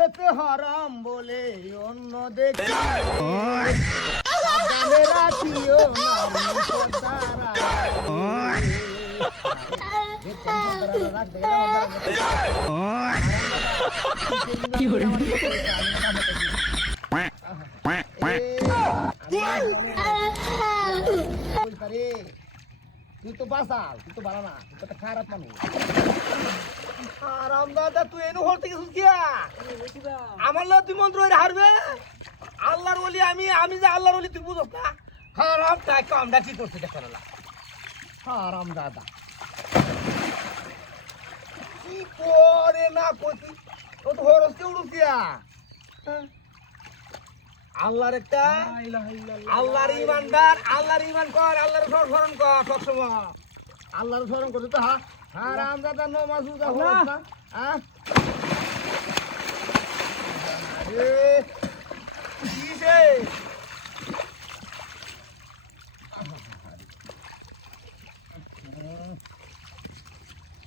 যেতে হারাম বলে অন্য দেখি সাবধানে রাখিও নারী পর্দারা কি করে তুই তো বাসাল, তুই তো ভালো না, তুই তো একটা খারাপ মানুষ। আরাম দাদা তুই এনু হল থেকে গিয়া আমার লোক তুই মন্ত্র হয়ে হারবে। আল্লাহর ওলি আমি যে আল্লাহর ওলি তুই বুঝস না। হারাম তাই কামটা কি করছে দেখো না। হারাম দাদা কি করে না কইতি ও তো হরস কে উড়ুস দিয়া। আল্লাহর একটা আল্লাহর ইমানদার, আল্লাহর ইমান কর, আল্লাহর স্মরণ কর সবসময়। আল্লাহর স্মরণ করতে তো হারাম দাদা নমাজ রোজা হলো না। আরে কিসে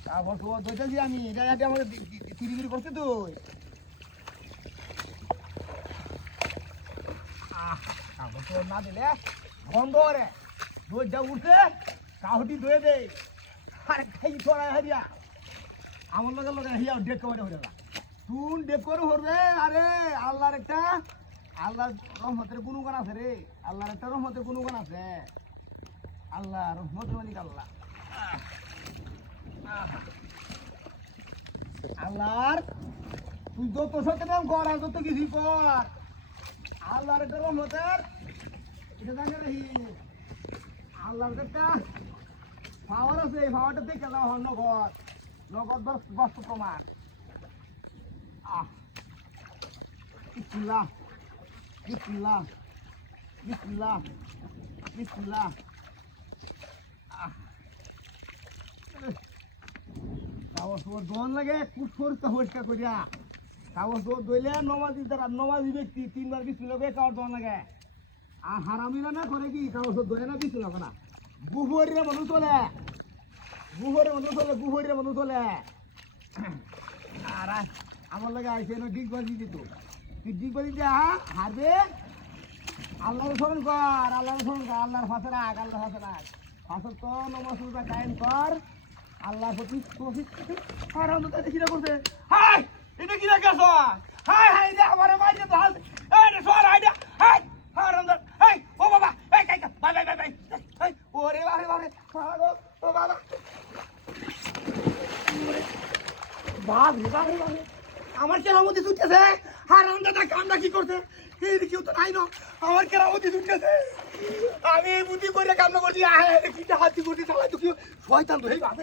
তারপর তো দইতেছি আমি জায়গাটি আমাকে তিরিগিরি করতে তুই। না দিলে বন্ধ রে দইটা উঠে কাহুটি ধুয়ে দে। আরে খাই ছড়াই হারিয়া আমার লগে লগে হিয়া ডেক করে হয়ে যা তুন ডেক করে হরবে। আরে আল্লাহর একটা আল্লাহর রহমতের গুণগান আছে রে। আল্লাহর একটা রহমতের গুণগান আছে। আল্লাহ রহমতের মালিক আল্লাহ। আল্লাহর তুই যত সচেতন কর আর যত কিছুই কর আল্লাহর একটা রহমতের এটা জানে রে। আল্লাহর একটা পাওয়ার আছে, এই পাওয়ারটা দেখে যাও হন নগদ নগদ বস্তু প্রমাণ। বিসমিল্লাহ বিসমিল্লাহ বিসমিল্লাহ বিসমিল্লাহ। কাগজ দোন লাগে কুট করতে পরিষ্কার করিয়া কাগজ দইলে নমাজি দ্বারা নমাজি ব্যক্তি 3 বার বিসমিল্লাহ বে কাগজ দোন লাগে। আর হারামিরা না করে কি কাগজ দইলে না বিসমিল্লাহ না গুহরিয়া মানুষ চলে গুহরিয়া মানুষ চলে। আর আমার লাগে আইসে না ডিগবাজি দিত তুই ডিগবাজি দিয়া হারবে। আল্লাহর স্মরণ কর, আল্লাহর স্মরণ কর, আল্লাহর ফাঁসে রাখ, আল্লাহর ফাঁসে রাখ। ফাঁসের তো নমাজ রোজা কায়েম কর আল্লাহর প্রতি তৌফিক। আর আমরা দেখি না করতে হাই এটা কি রাখাছ হাই হাই রে আমারে মাইতে তো হাল এই রে সর আইডা হাই আর আমরা হাই ও বাবা এই কাই বাই বাই বাই বাই হাই ওরে বাবা বাবা ও বাবা বাপ রে বাবা আমার কেরামতি ছুটতেছে। আর আমরা কামটা কি করতে এই কেউ তো নাই না আমার কেরামতি ছুটতেছে। আমি বুদ্ধি করে কামনা করছি আয় কি হাতি করছি চালাই তো কি শয়তান তো এই বাবা